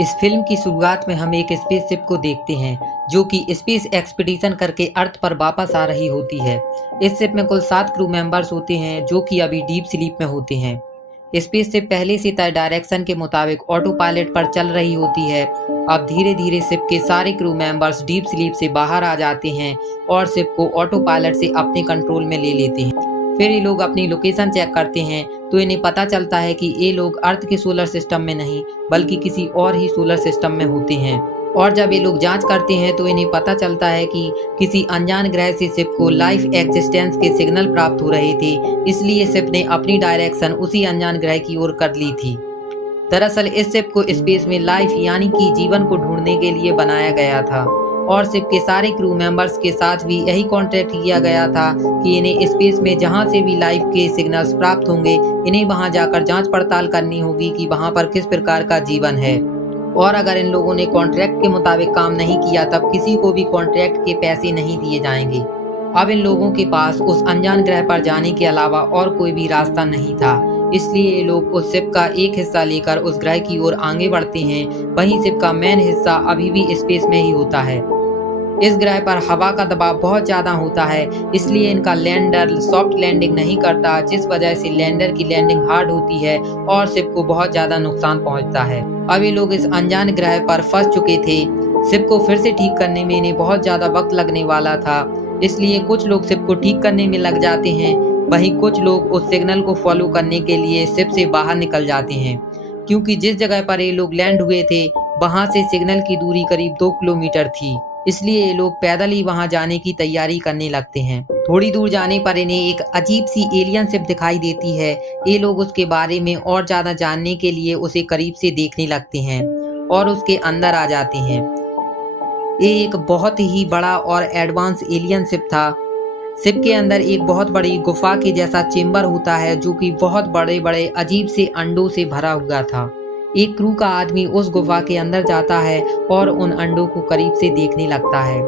इस फिल्म की शुरुआत में हम एक स्पेसशिप को देखते हैं जो कि स्पेस एक्सपीडिशन करके अर्थ पर वापस आ रही होती है। इस शिप में कुल 7 क्रू मेंबर्स होते हैं जो कि अभी डीप स्लीप में होते हैं। स्पेसशिप पहले से तय डायरेक्शन के मुताबिक ऑटो पायलट पर चल रही होती है। अब धीरे धीरे शिप के सारे क्रू मेंबर्स डीप स्लीप से बाहर आ जाते हैं और शिप को ऑटो पायलट से अपने कंट्रोल में ले लेते हैं। फिर ये लोग अपनी लोकेशन चेक करते हैं तो इन्हें पता चलता है कि ये लोग अर्थ के सोलर सिस्टम में नहीं बल्कि किसी और ही सोलर सिस्टम में होते हैं। और जब ये लोग जांच करते हैं तो इन्हें पता चलता है कि किसी अनजान ग्रह से शिप को लाइफ एग्जिस्टेंस के सिग्नल प्राप्त हो रहे थे, इसलिए शिप ने अपनी डायरेक्शन उसी अनजान ग्रह की ओर कर ली थी। दरअसल इस शिप को स्पेस में लाइफ यानी कि जीवन को ढूंढने के लिए बनाया गया था और शिप के सारे क्रू मेंबर्स के साथ भी यही कॉन्ट्रैक्ट किया गया था कि इन्हें स्पेस में जहां से भी लाइफ के सिग्नल्स प्राप्त होंगे इन्हें वहां जाकर जांच पड़ताल करनी होगी कि वहां पर किस प्रकार का जीवन है। और अगर इन लोगों ने कॉन्ट्रैक्ट के मुताबिक काम नहीं किया तब किसी को भी कॉन्ट्रैक्ट के पैसे नहीं दिए जाएंगे। अब इन लोगों के पास उस अनजान ग्रह पर जाने के अलावा और कोई भी रास्ता नहीं था, इसलिए ये लोग उस शिप का एक हिस्सा लेकर उस ग्रह की ओर आगे बढ़ते हैं। वहीं शिप का मेन हिस्सा अभी भी स्पेस में ही होता है। इस ग्रह पर हवा का दबाव बहुत ज्यादा होता है, इसलिए इनका लैंडर सॉफ्ट लैंडिंग नहीं करता, जिस वजह से लैंडर की लैंडिंग हार्ड होती है और शिप को बहुत ज्यादा नुकसान पहुंचता है। अब ये लोग इस अनजान ग्रह पर फंस चुके थे। शिप को फिर से ठीक करने में इन्हें बहुत ज्यादा वक्त लगने वाला था, इसलिए कुछ लोग शिप को ठीक करने में लग जाते हैं। वहीं कुछ लोग उस सिग्नल को फॉलो करने के लिए शिप से बाहर निकल जाते हैं, क्योंकि जिस जगह पर ये लोग लैंड हुए थे वहां से सिग्नल की दूरी करीब 2 किलोमीटर थी, इसलिए ये लोग पैदल ही वहां जाने की तैयारी करने लगते हैं। थोड़ी दूर जाने पर इन्हें एक अजीब सी एलियन शिप दिखाई देती है। ये लोग उसके बारे में और ज्यादा जानने के लिए उसे करीब से देखने लगते हैं और उसके अंदर आ जाते हैं। ये एक बहुत ही बड़ा और एडवांस एलियन शिप था। शिप के अंदर एक बहुत बड़ी गुफा के जैसा चेम्बर होता है जो कि बहुत बड़े बड़े अजीब से अंडों से भरा हुआ था। एक क्रू का आदमी उस गुफा के अंदर जाता है और उन अंडों को करीब से देखने लगता है।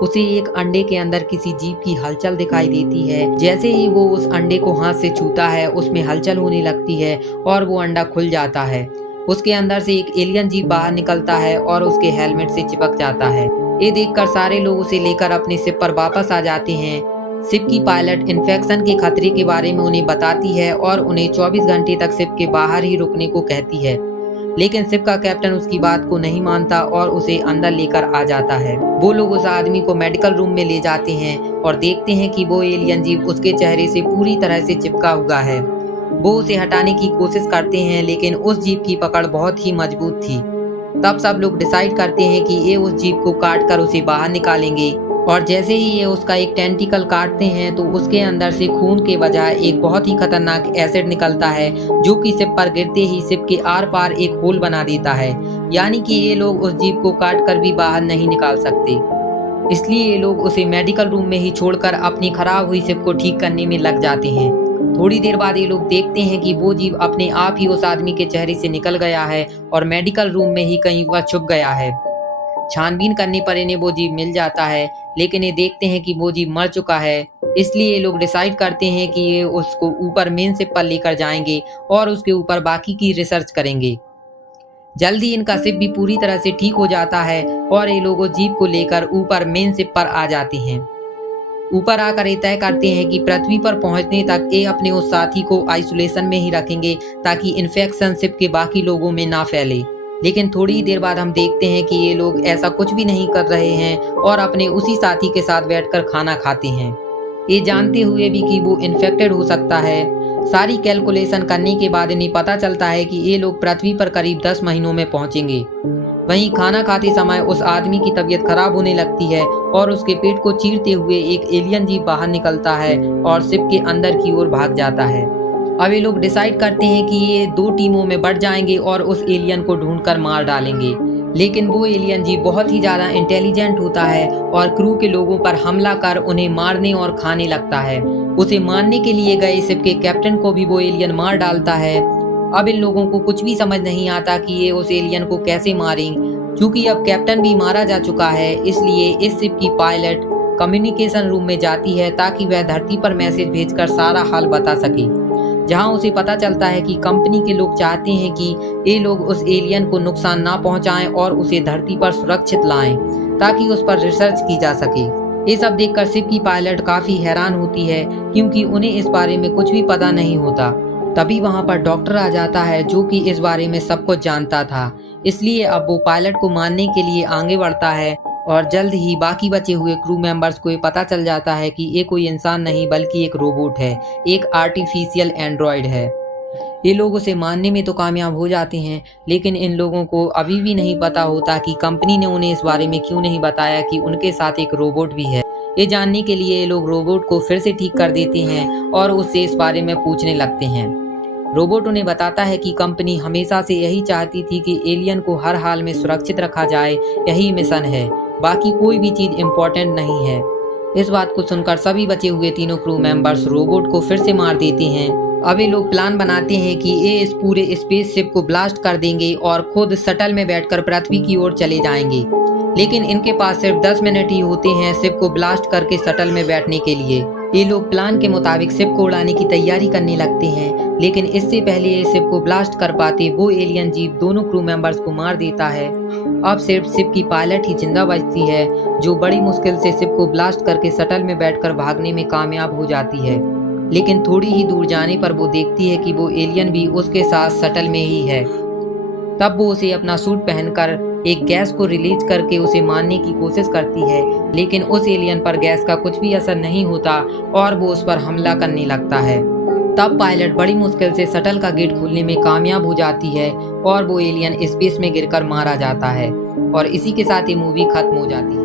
उसे एक अंडे के अंदर किसी जीव की हलचल दिखाई देती है। जैसे ही वो उस अंडे को हाथ से छूता है उसमें हलचल होने लगती है और वो अंडा खुल जाता है। उसके अंदर से एक एलियन जीव बाहर निकलता है और उसके हेलमेट से चिपक जाता है। ये देखकर सारे लोग उसे लेकर अपने शिप पर वापस आ जाते हैं। शिप की पायलट इन्फेक्शन के खतरे के बारे में उन्हें बताती है और उन्हें 24 घंटे तक शिप के बाहर ही रुकने को कहती है, लेकिन शिप का कैप्टन उसकी बात को नहीं मानता और उसे अंदर लेकर आ जाता है। वो लोग उस आदमी को मेडिकल रूम में ले जाते हैं और देखते हैं कि वो एलियन जीव उसके चेहरे से पूरी तरह से चिपका हुआ है। वो उसे हटाने की कोशिश करते हैं लेकिन उस जीव की पकड़ बहुत ही मजबूत थी। तब सब लोग डिसाइड करते हैं कि ये उस जीव को काट कर उसे बाहर निकालेंगे और जैसे ही ये उसका एक टेंटिकल काटते हैं तो उसके अंदर से खून के बजाय एक बहुत ही खतरनाक एसिड निकलता है जो कि शिप पर गिरते ही शिप के आर पार एक होल बना देता है, यानी कि ये लोग उस जीव को काट कर भी बाहर नहीं निकाल सकते। इसलिए ये लोग उसे मेडिकल रूम में ही छोड़कर अपनी खराब हुई शिप को ठीक करने में लग जाते हैं। थोड़ी देर बाद ये लोग देखते हैं कि वो जीव अपने आप ही उस आदमी के चेहरे से निकल गया है और मेडिकल रूम में ही कहीं वह छुप गया है। छानबीन करने पर इन्हें वो जीव मिल जाता है, लेकिन ये देखते हैं कि वो जीव मर चुका है। इसलिए ये लोग डिसाइड करते हैं कि ये उसको ऊपर मेन शिप पर लेकर जाएंगे और उसके ऊपर बाकी की रिसर्च करेंगे। जल्दी इनका शिप भी पूरी तरह से ठीक हो जाता है और ये लोग उस जीव को लेकर ऊपर मेन शिप पर आ जाते हैं। ऊपर आकर ये तय करते हैं कि पृथ्वी पर पहुंचने तक ये अपने उस साथी को आइसोलेशन में ही रखेंगे ताकि इन्फेक्शन शिप के बाकी लोगों में ना फैले। लेकिन थोड़ी ही देर बाद हम देखते हैं कि ये लोग ऐसा कुछ भी नहीं कर रहे हैं और अपने उसी साथी के साथ बैठकर खाना खाते हैं, ये जानते हुए भी कि वो इन्फेक्टेड हो सकता है। सारी कैलकुलेशन करने के बाद इन्हें पता चलता है कि ये लोग पृथ्वी पर करीब 10 महीनों में पहुंचेंगे। वहीं खाना खाते समय उस आदमी की तबीयत खराब होने लगती है और उसके पेट को चीरते हुए एक एलियन जीव बाहर निकलता है और शिप के अंदर की ओर भाग जाता है। अब ये लोग डिसाइड करते हैं कि ये 2 टीमों में बढ़ जाएंगे और उस एलियन को ढूंढकर मार डालेंगे। लेकिन वो एलियन जीव बहुत ही ज्यादा इंटेलिजेंट होता है और क्रू के लोगों पर हमला कर उन्हें मारने और खाने लगता है। उसे मारने के लिए गए शिप के कैप्टन को भी वो एलियन मार डालता है। अब इन लोगों को कुछ भी समझ नहीं आता कि ये उस एलियन को कैसे मारें, क्योंकि अब कैप्टन भी मारा जा चुका है। इसलिए इस शिप की पायलट कम्युनिकेशन रूम में जाती है ताकि वह धरती पर मैसेज भेजकर सारा हाल बता सके। जहां उसे पता चलता है कि कंपनी के लोग चाहते हैं कि ये लोग उस एलियन को नुकसान ना पहुंचाएं और उसे धरती पर सुरक्षित लाएं ताकि उस पर रिसर्च की जा सके। ये सब देखकर शिप की पायलट काफी हैरान होती है क्योंकि उन्हें इस बारे में कुछ भी पता नहीं होता। तभी वहां पर डॉक्टर आ जाता है जो कि इस बारे में सब कुछ जानता था, इसलिए अब वो पायलट को मारने के लिए आगे बढ़ता है और जल्द ही बाकी बचे हुए क्रू मेंबर्स को ये पता चल जाता है कि ये कोई इंसान नहीं बल्कि एक रोबोट है, एक आर्टिफिशियल एंड्रॉयड है। ये लोग उसे मारने में तो कामयाब हो जाते हैं, लेकिन इन लोगों को अभी भी नहीं पता होता कि कंपनी ने उन्हें इस बारे में क्यों नहीं बताया कि उनके साथ एक रोबोट भी है। ये जानने के लिए ये लोग रोबोट को फिर से ठीक कर देते हैं और उससे इस बारे में पूछने लगते हैं। रोबोट उन्हें बताता है कि कंपनी हमेशा से यही चाहती थी कि एलियन को हर हाल में सुरक्षित रखा जाए, यही मिशन है, बाकी कोई भी चीज इम्पोर्टेंट नहीं है। इस बात को सुनकर सभी बचे हुए तीनों क्रू मेंबर्स रोबोट को फिर से मार देते हैं। अब ये लोग प्लान बनाते हैं कि ये इस पूरे स्पेसशिप को ब्लास्ट कर देंगे और खुद शटल में बैठकर पृथ्वी की ओर चले जाएंगे। लेकिन इनके पास सिर्फ 10 मिनट ही होते हैं शिप को ब्लास्ट करके शटल में बैठने के लिए। ये लोग प्लान के मुताबिक शिप को उड़ाने की तैयारी करने लगते हैं, लेकिन इससे पहले ये शिप को ब्लास्ट कर पाते वो एलियन जीव दोनों क्रू मेंबर्स को मार देता है। अब सिर्फ शिप की पायलट ही जिंदा बचती है, जो बड़ी मुश्किल से शिप को ब्लास्ट करके शटल में बैठकर भागने में कामयाब हो जाती है। लेकिन थोड़ी ही दूर जाने पर वो देखती है कि वो एलियन भी उसके साथ शटल में ही है। तब वो उसे अपना सूट पहनकर एक गैस को रिलीज करके उसे मारने की कोशिश करती है, लेकिन उस एलियन पर गैस का कुछ भी असर नहीं होता और वो उस पर हमला करने लगता है। तब पायलट बड़ी मुश्किल से शटल का गेट खोलने में कामयाब हो जाती है और वो एलियन स्पेस में गिरकर मारा जाता है। और इसी के साथ ये मूवी खत्म हो जाती है।